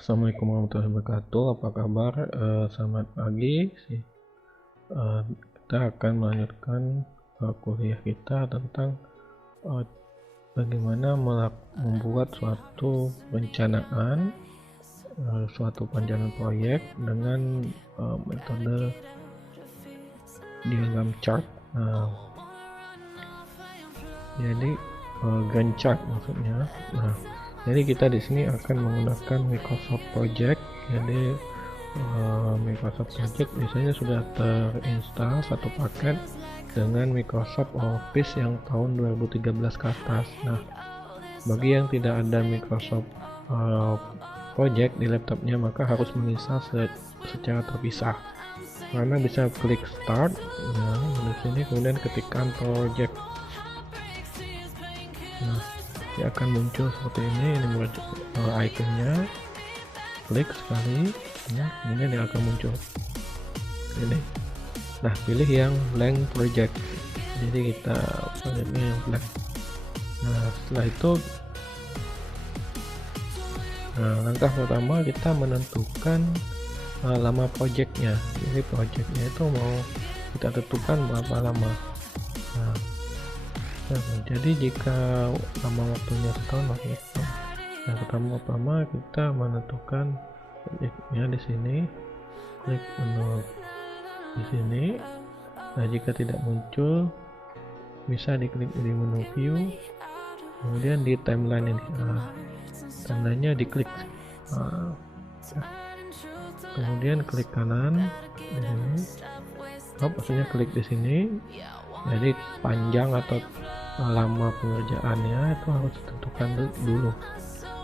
Assalamualaikum warahmatullahi wabarakatuh. Apa kabar? Selamat pagi. Kita akan melanjutkan kuliah kita tentang bagaimana membuat suatu perencanaan, suatu perencanaan proyek dengan metode diagram chart. Jadi Gantt chart maksudnya. Jadi kita di sini akan menggunakan Microsoft Project. Jadi Microsoft Project biasanya sudah terinstall satu paket dengan Microsoft Office yang tahun 2013 ke atas. Nah, bagi yang tidak ada Microsoft Project di laptopnya, maka harus menginstal secara terpisah. Karena bisa klik Start, nah di sini kemudian ketikkan Project. Nah, dia akan muncul seperti ini ikonnya, klik sekali, ya, kemudian dia akan muncul ini. Nah, pilih yang blank project, jadi kita pilihnya yang blank. Nah, setelah itu langkah pertama kita menentukan lama projectnya. Jadi projectnya itu mau kita tentukan berapa lama. Jadi jika lama waktunya setahun, nah pertama kita menentukan proyeknya di sini, klik menu di sini. Nah, jika tidak muncul bisa diklik di menu view, kemudian di timeline ini, tandanya diklik, kemudian klik kanan di sini, maksudnya klik di sini. Jadi panjang atau lama pengerjaannya itu harus ditentukan dulu.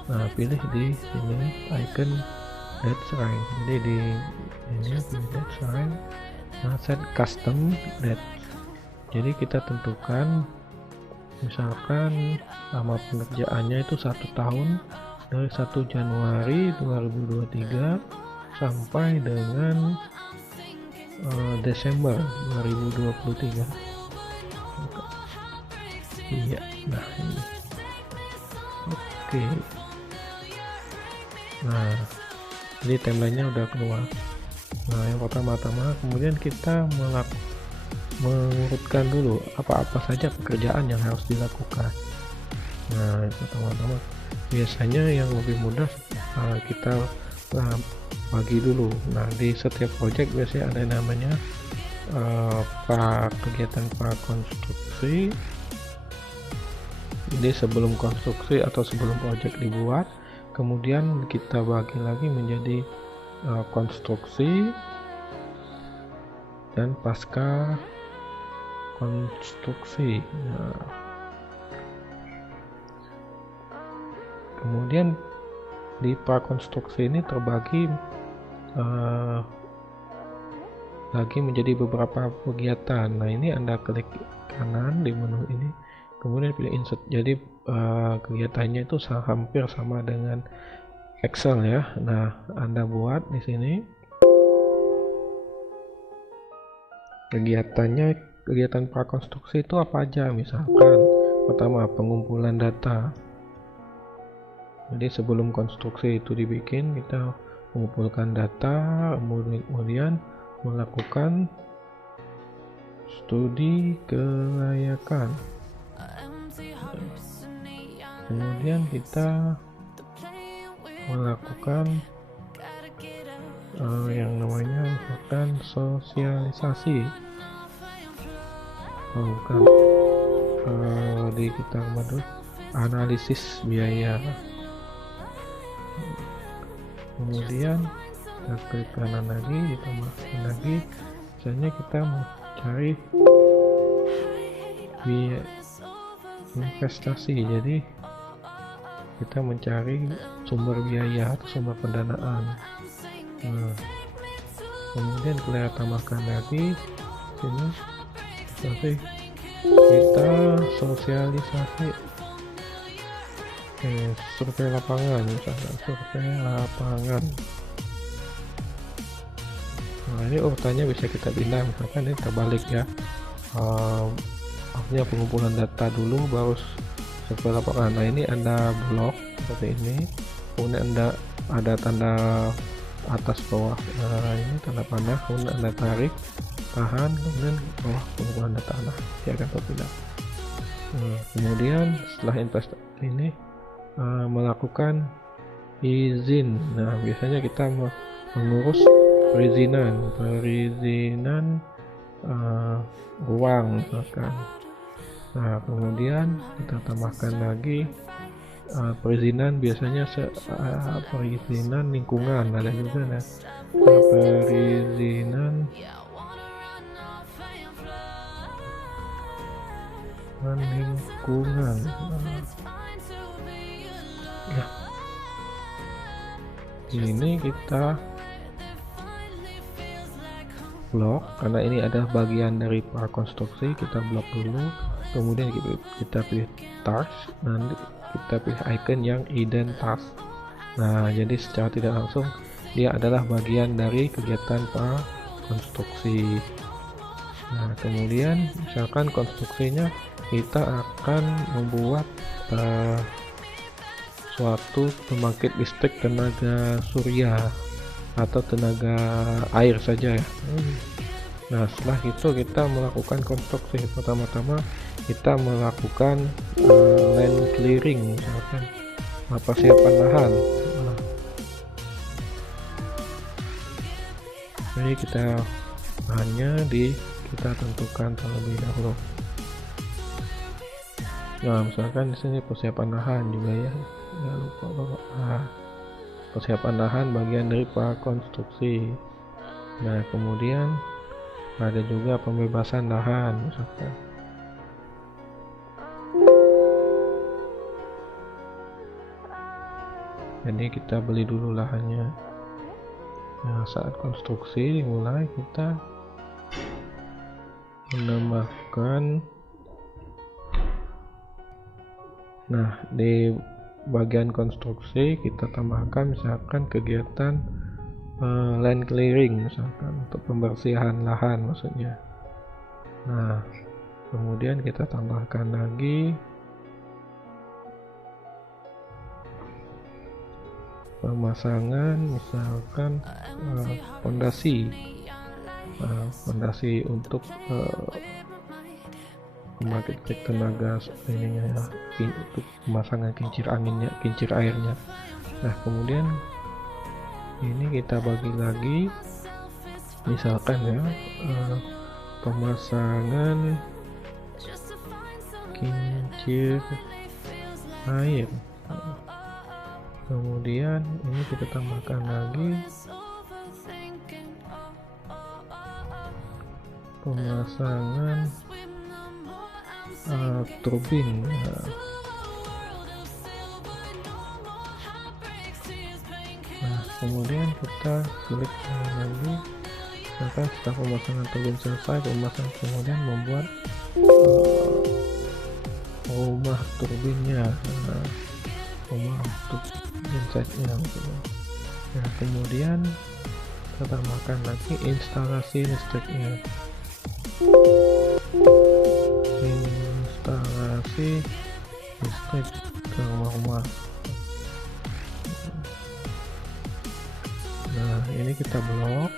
Nah, pilih di sini icon deadline. Jadi di ini deadline, nah set custom date. Jadi kita tentukan misalkan lama pengerjaannya itu 1 tahun, dari 1 Januari 2023 sampai dengan Desember 2023. Iya, nah ini oke. Nah, jadi timelinenya udah keluar. Nah, yang pertama-tama kemudian kita mengurutkan dulu apa-apa saja pekerjaan yang harus dilakukan. Nah, itu pertama-tama biasanya yang lebih mudah kita bagi dulu. Nah, di setiap project biasanya ada namanya kegiatan prakonstruksi. Jadi sebelum konstruksi atau sebelum project dibuat, kemudian kita bagi lagi menjadi konstruksi dan pasca konstruksi. Nah, kemudian di prakonstruksi ini terbagi lagi menjadi beberapa kegiatan. Nah, ini Anda klik kanan di menu ini, kemudian pilih insert. Jadi kegiatannya itu hampir sama dengan Excel ya. Nah, Anda buat di sini kegiatan prakonstruksi itu apa aja. Misalkan pertama pengumpulan data. Jadi sebelum konstruksi itu dibikin, kita mengumpulkan data, kemudian melakukan studi kelayakan. Kemudian kita melakukan yang namanya misalkan sosialisasi. Di kita analisis biaya. Kemudian kita klik kanan lagi, ditambahkan lagi, misalnya kita mau cari biaya investasi, jadi kita mencari sumber biaya atau sumber pendanaan. Nah, kemudian kita tambahkan lagi sini, tapi kita sosialisasi survei lapangan, misalkan survei lapangan. Nah, ini urutannya bisa kita pindah, misalkan ini terbalik ya, artinya pengumpulan data dulu baru survei lapangan. Nah, ini Anda blok seperti ini, kemudian Anda ada tanda atas bawah, ini tanda panah, kemudian Anda tarik, tahan, kemudian bawah pengumpulan data Anda dia akan terpilih. Kemudian setelah investasi ini melakukan izin. Nah, biasanya kita mengurus perizinan ruang misalkan. Nah, kemudian kita tambahkan lagi perizinan, biasanya perizinan lingkungan ada juga. Nah, perizinan lingkungan. Nah, ini kita blok karena ini adalah bagian dari prakonstruksi. Kita blok dulu, kemudian kita pilih task, nanti kita pilih icon yang ident task. Nah, jadi secara tidak langsung dia adalah bagian dari kegiatan prakonstruksi. Nah, kemudian misalkan konstruksinya kita akan membuat suatu pembangkit listrik tenaga surya atau tenaga air saja ya. Nah, setelah itu kita melakukan konstruksi. Pertama-tama kita melakukan land clearing, misalkan persiapan lahan. Jadi kita hanya kita tentukan terlebih dahulu. Nah, misalkan di sini persiapan lahan juga ya, nggak lupa bapak. Persiapan lahan bagian dari prakonstruksi. Nah, kemudian ada juga pembebasan lahan misalkan. Jadi kita beli dulu lahannya. Nah, saat konstruksi dimulai kita menambahkan. Nah, di bagian konstruksi kita tambahkan misalkan kegiatan land clearing, misalkan untuk pembersihan lahan maksudnya. Nah, kemudian kita tambahkan lagi pemasangan misalkan fondasi untuk pembangkit tenaga ininya ya, untuk pemasangan kincir anginnya, kincir airnya. Nah, kemudian ini kita bagi lagi misalkan ya pemasangan kincir air. Kemudian ini kita tambahkan lagi pemasangan turbin. Nah, kemudian kita klik lagi. Maka setelah pemasangan turbin selesai, kemudian membuat rumah turbinnya, rumah untuk gensetnya. Nah, kemudian kita tambahkan lagi instalasi listriknya. Instalasi listrik ke rumah-rumah. Nah, ini kita blok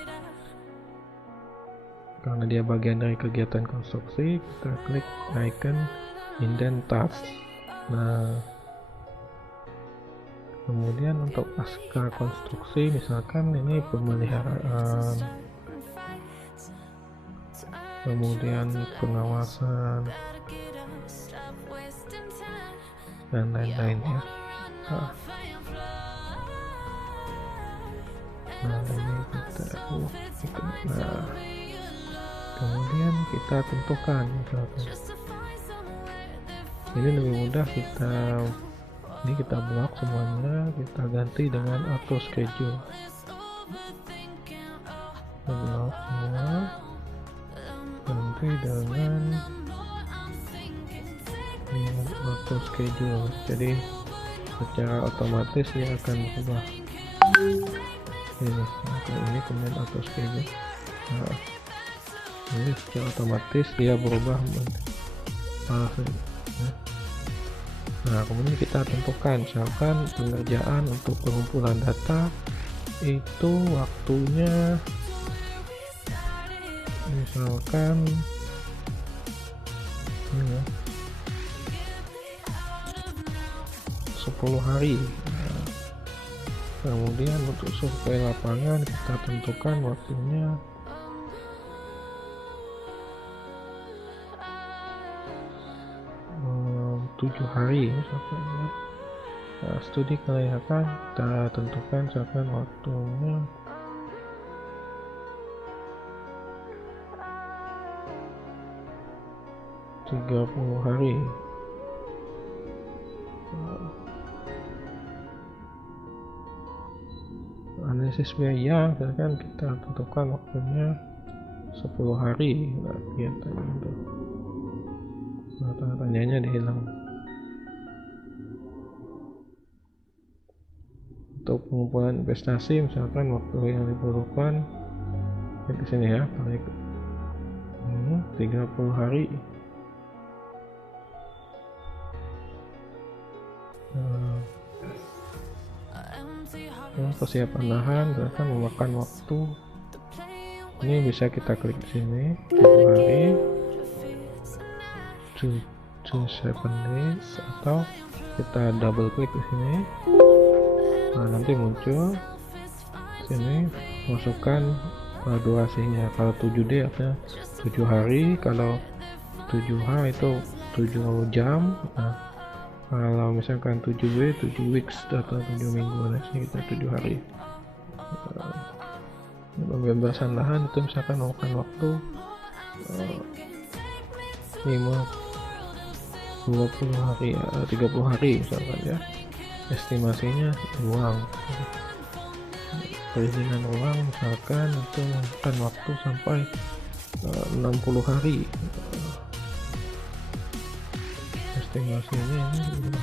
karena dia bagian dari kegiatan konstruksi. Kita klik icon indent task. Nah, kemudian untuk pasca konstruksi misalkan ini pemeliharaan, kemudian pengawasan dan lain-lain ya. Nah, ini kita kemudian kita tentukan misalkan ini lebih mudah, ini kita blok semuanya, kita ganti dengan auto schedule. Blok semua, ganti dengan auto schedule. Jadi secara otomatis dia akan berubah. Ini kemudian auto schedule. Nah, ini secara otomatis dia berubah. Nah, kemudian kita tentukan misalkan pengerjaan untuk pengumpulan data itu waktunya misalkan ini ya, 10 hari. Nah, kemudian untuk survei lapangan kita tentukan waktunya 7 hari misalkan ya. Nah, studi kelayakan kita tentukan misalkan waktunya 30 hari. Analisis biaya misalkan kita tentukan waktunya 10 hari. Nah, kegiatan itu nah, tanda tanyanya dihilang. Untuk pengumpulan investasi misalkan waktu yang diperlukan di sini ya, paling 30 hari. Persiapan lahan misalkan memakan waktu, ini bisa kita klik di sini 7 hari to 7 days, atau kita double klik di sini. Nah, nanti muncul sini masukkan durasinya. Kalau 7D artinya 7 hari, kalau 7H itu 7 jam. Nah, kalau misalkan 7W 7 weeks atau 7 minggu, nah sini kita 7 hari. Pembebasan lahan itu misalkan memakan waktu 20 hari, 30 hari misalkan ya. Estimasinya uang, perizinan uang misalkan itu memakan waktu sampai 60 hari. Estimasinya ini.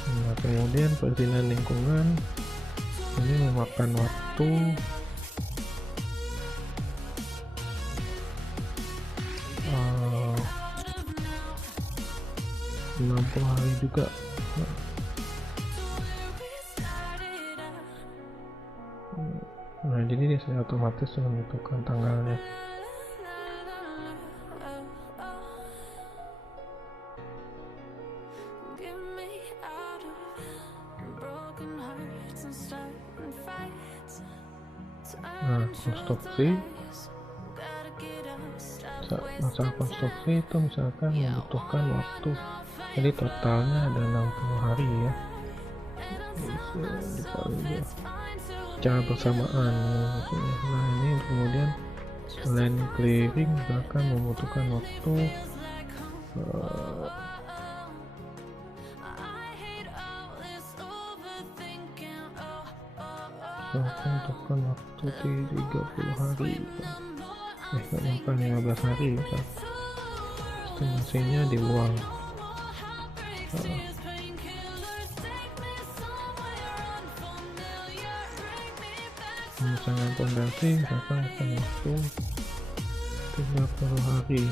Nah, kemudian perizinan lingkungan ini memakan waktu 60 hari juga. Nah, jadi dia sudah otomatis menentukan tanggalnya. Nah, konstruksi, masalah konstruksi itu misalkan membutuhkan waktu, jadi totalnya ada 60 hari ya, secara bersamaan. Nah, ini kemudian land clearing bahkan membutuhkan waktu tentukan waktu di 30 hari, nggak nyampe 15 hari. Estimasinya di uang. Pemasangan pondasi misalkan waktu 30 hari.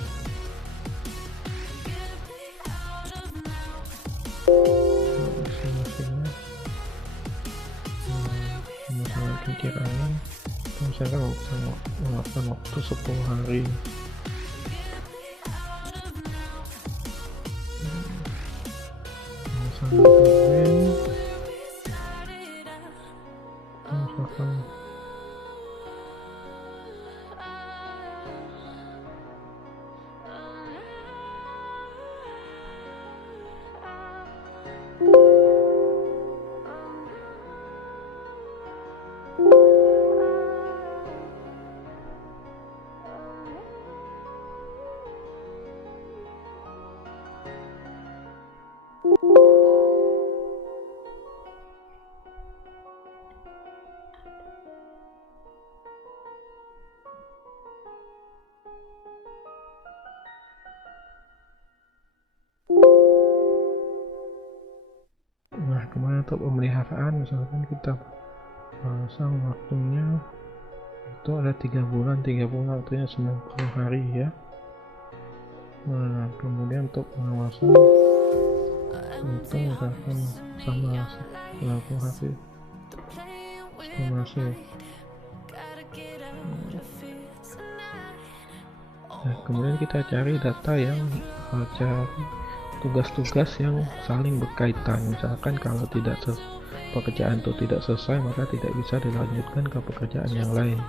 Estimasinya pemasangan kincir angin itu misalkan memakan waktu 10 hari. Pemasangan turbin misalkan kemana untuk pemeliharaan misalkan kita pasang waktunya itu ada 3 bulan artinya 90 hari ya. Nah, kemudian untuk pengawasan itu misalkan sama elaborasi estimasi. Nah, kemudian kita cari data yang cari tugas-tugas yang saling berkaitan. Misalkan kalau pekerjaan itu tidak selesai, maka tidak bisa dilanjutkan ke pekerjaan yang lain.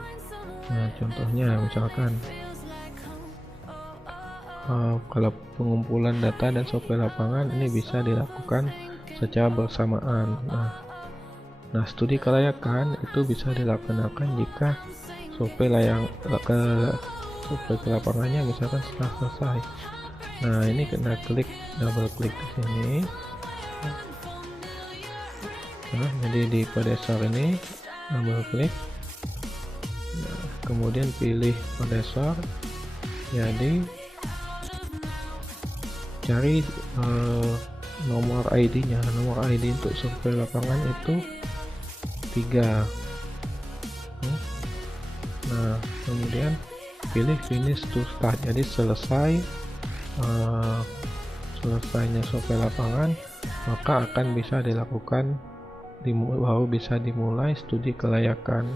Nah, contohnya misalkan kalau pengumpulan data dan software lapangan ini bisa dilakukan secara bersamaan. Nah, studi kelayakan itu bisa dilaksanakan jika software ke lapangannya misalkan setelah selesai. Nah, ini kena double klik di sini. Nah, jadi di Podesor ini double klik. Nah, kemudian pilih Podesor. Jadi cari nomor ID-nya. Nomor ID untuk software lapangan itu 3. Nah, kemudian pilih finish to start. Jadi selesainya software lapangan, maka akan bisa dilakukan baru bisa dimulai studi kelayakan.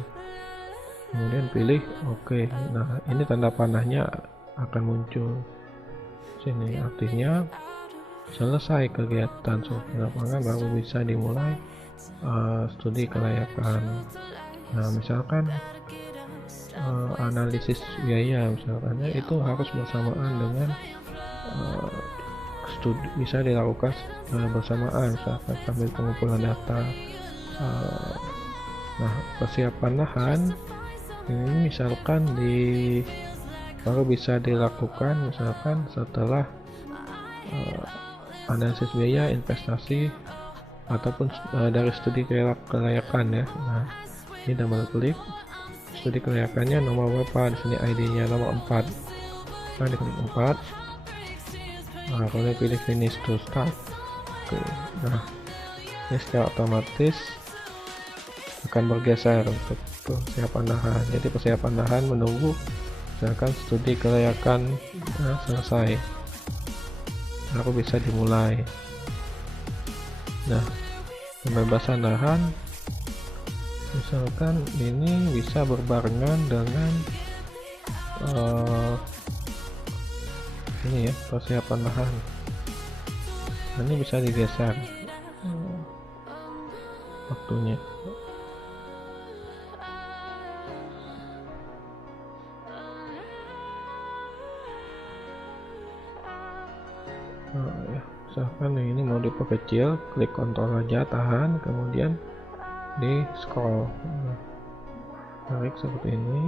Kemudian pilih OK. Nah, ini tanda panahnya akan muncul sini, artinya selesai kegiatan software lapangan baru bisa dimulai studi kelayakan. Nah, misalkan analisis biaya misalkan itu harus bersamaan dengan studi, bisa dilakukan bersamaan misalkan sambil pengumpulan data. Nah, persiapan lahan ini misalkan baru bisa dilakukan misalkan setelah analisis biaya investasi ataupun dari studi kelayakan ya. Nah, ini double klik studi kelayakannya nomor berapa, di sini ID-nya nomor 4. Nah, diklik 4. Nah, kalau pilih finish to start. Oke. Nah, ini secara otomatis akan bergeser untuk persiapan lahan. Jadi persiapan lahan menunggu misalkan studi kelayakan selesai, baru bisa dimulai. Nah, pembebasan lahan misalkan ini bisa berbarengan dengan ini ya, persiapan lahan. Nah, ini bisa digeser waktunya. Ya, misalkan ini mau diperkecil, klik kontrol aja, tahan, kemudian di scroll, tarik seperti ini.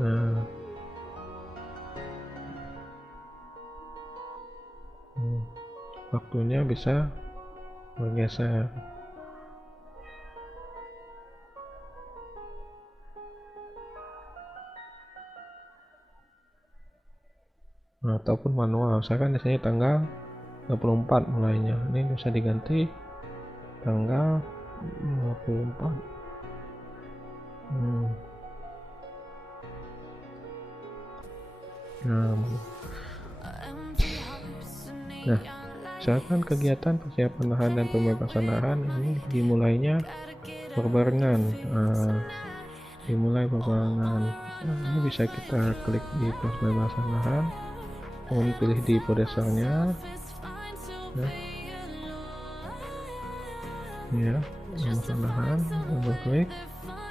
Nah, waktunya bisa bergeser. Nah, ataupun manual, misalkan di sini tanggal 24 mulainya, ini bisa diganti tanggal 24. Nah, misalkan kegiatan persiapan lahan dan pembebasan lahan ini dimulainya berbarengan. Dimulai berbarengan. Nah, ini bisa kita klik di pembebasan lahan, kemudian pilih di Podesornya. Nah, ya, pembebasan lahan, double klik,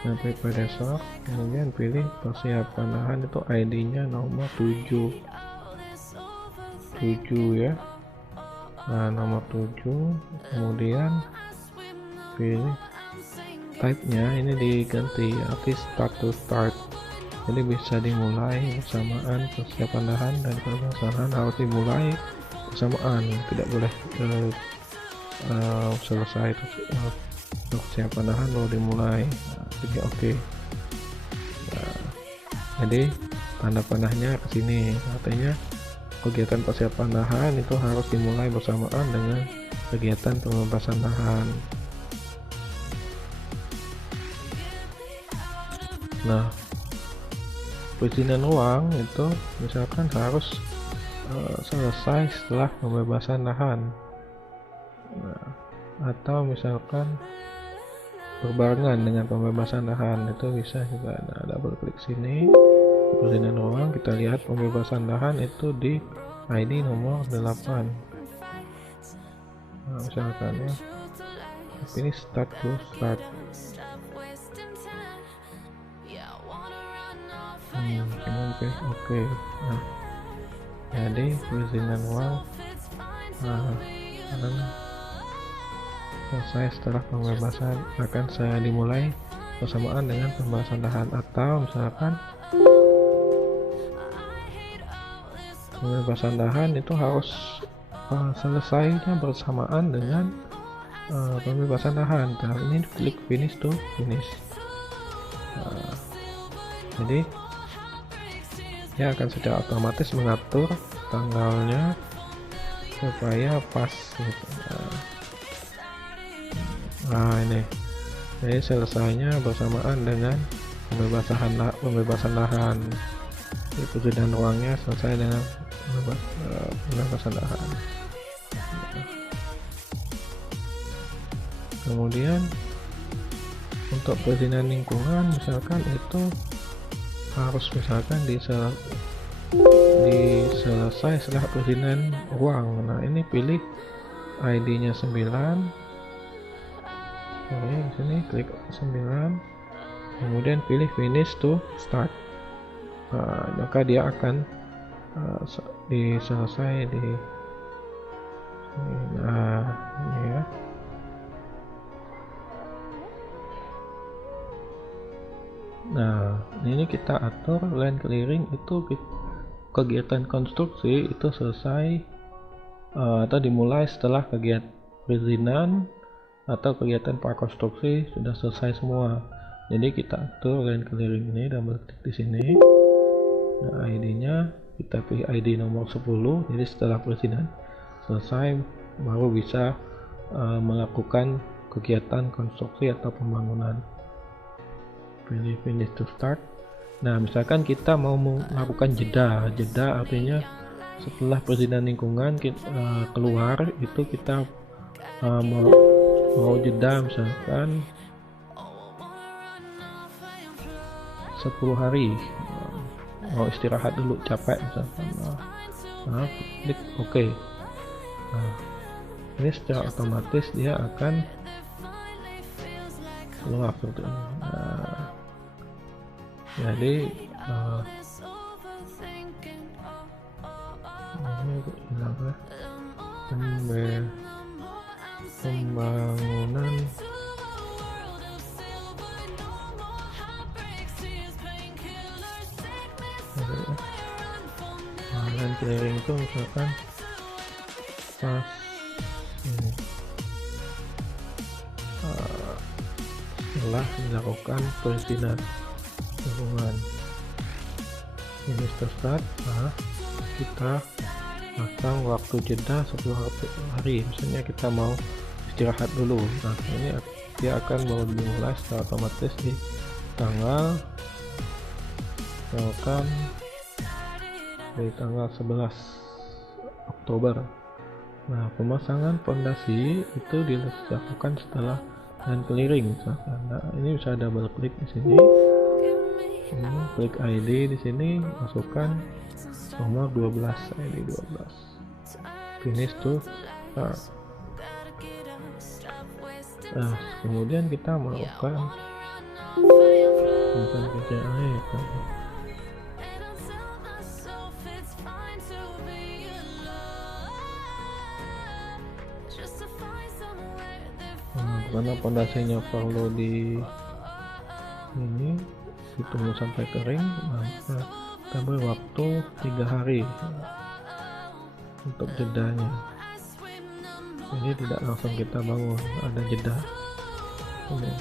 sampai Podesor, kemudian pilih persiapan lahan, itu ID-nya nomor 7 ya. Nah, nomor 7, kemudian pilih type-nya, ini diganti arti start to start. Jadi bisa dimulai bersamaan, persiapan lahan dan pembebasan lahan harus dimulai bersamaan, tidak boleh selesai persiapan lahan baru dimulai. Nah, jadi oke. Nah, jadi tanda panahnya ke sini, artinya kegiatan persiapan lahan itu harus dimulai bersamaan dengan kegiatan pembebasan lahan. Nah, perizinan ruang itu misalkan harus selesai setelah pembebasan lahan. Nah, atau misalkan berbarengan dengan pembebasan lahan itu bisa juga. Nah, double klik sini, perizinan ruang, kita lihat pembebasan lahan itu di ID nomor 8. Nah, misalkan ya, ini start to start. Oke. Nah, jadi perizinan ruang akan selesai setelah pembebasan, akan saya dimulai bersamaan dengan pembebasan lahan. Atau misalkan pembebasan lahan itu harus selesainya bersamaan dengan pembebasan lahan. Nah, ini klik finish to finish. Jadi dia akan secara otomatis mengatur tanggalnya supaya pas gitu. Nah ini, jadi selesainya bersamaan dengan pembebasan lahan. Perizinan ruangnya selesai dengan pembebasan lahan. Kemudian untuk perizinan lingkungan misalkan itu harus misalkan diselesai setelah perizinan ruang. Nah ini pilih ID-nya 9. Oke, di sini klik 9, kemudian pilih finish to start. Maka dia akan diselesai di sini. Nah ini ya. Nah ini kita atur land clearing itu kegiatan konstruksi itu selesai atau dimulai setelah kegiatan perizinan atau kegiatan prakonstruksi sudah selesai semua. Jadi kita atur land clearing ini, double klik di sini. Nah ID-nya kita pilih ID nomor 10. Jadi setelah perizinan selesai baru bisa melakukan kegiatan konstruksi atau pembangunan. Pilih finish to start. Nah misalkan kita mau melakukan jeda artinya setelah perizinan lingkungan kita keluar itu kita mau jeda misalkan 10 hari, mau istirahat dulu capek misalkan. Nah klik OK. Nah ini secara otomatis dia akan keluar seperti ini. Nah, jadi pembangunan land clearing itu misalkan pas ini setelah dilakukan perizinan lingkungan ini start. Nah kita pasang waktu jeda 10 hari, misalnya kita mau istirahat dulu. Nah ini dia akan baru dimulai secara otomatis di tanggal misalkan di tanggal 11 Oktober. Nah pemasangan fondasi itu dilakukan setelah land clearing misalkan. Nah ini bisa double klik di sini, klik ID di sini, masukkan nomor 12, ID 12, finish to start. Nah kemudian kita melakukan kerja air. Karena pondasinya perlu di ini ditunggu sampai kering, maka kita beri waktu 3 hari untuk jedanya. Jadi tidak langsung kita bangun, ada jeda. Nah,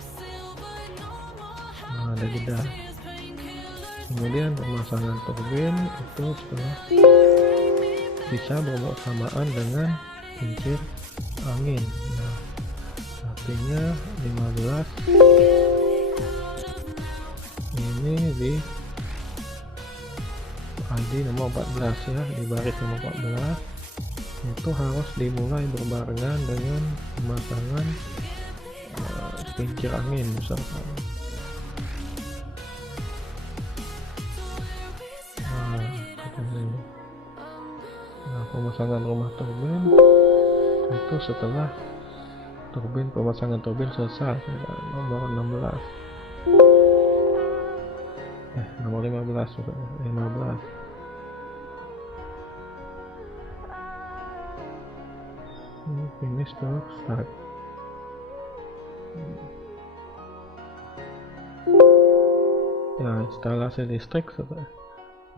ada jeda. Kemudian pemasangan turbin itu setelah bisa bersamaan dengan kincir angin. Nah, artinya 15 ini di ID nomor 14 ya, di baris nomor 14 itu harus dimulai berbarengan dengan pemasangan kincir angin misalkan. Nah, pemasangan rumah turbin itu setelah pemasangan turbin selesai, nomor 16 nomor 15 sudah 15. Ini finish to start. Nah, instalasi listrik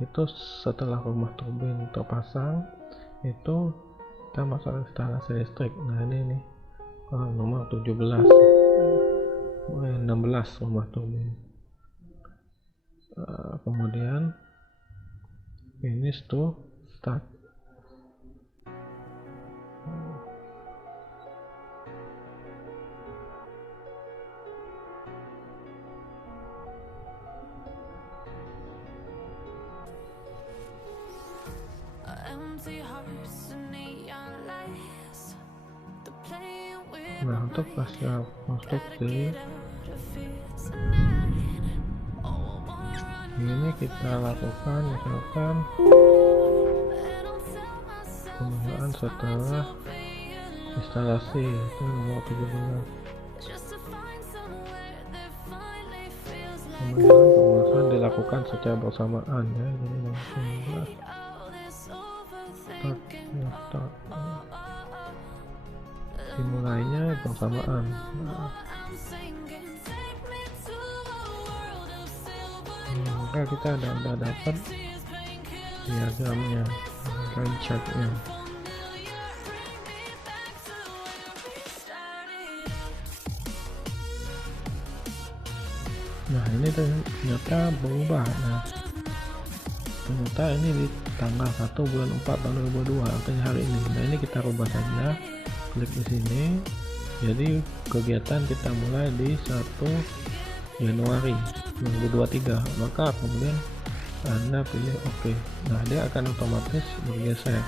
itu setelah rumah turbin terpasang itu kita masuk instalasi listrik. Nah ini nih nomor 17 16 rumah turbin. Kemudian finish to start. Nah, untuk pasca konstruksi ini kita lakukan misalkan pembukaan setelah instalasi itu nomor 17. Kemudian pembahasan dilakukan secara bersamaan ya, jadi nomor 19 start. Dimulainya bersamaan. Maka kita udah dapat diagramnya, line chartnya. Nah ini ternyata berubah. Nah ternyata ini di tanggal 1 bulan 4 tahun 2022, artinya hari ini. Nah ini kita rubah saja, klik di sini. Jadi kegiatan kita mulai di 1 Januari 2023, maka kemudian Anda pilih OK. Nah dia akan otomatis bergeser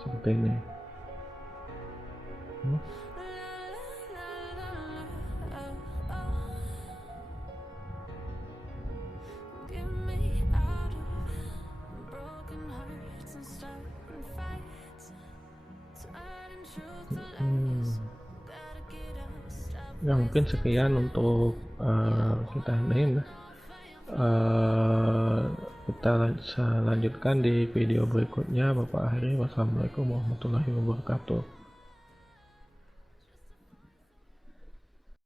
seperti ini. Ya mungkin sekian untuk kita ini kita lanjutkan di video berikutnya. Bapak akhiri, wassalamualaikum warahmatullahi wabarakatuh.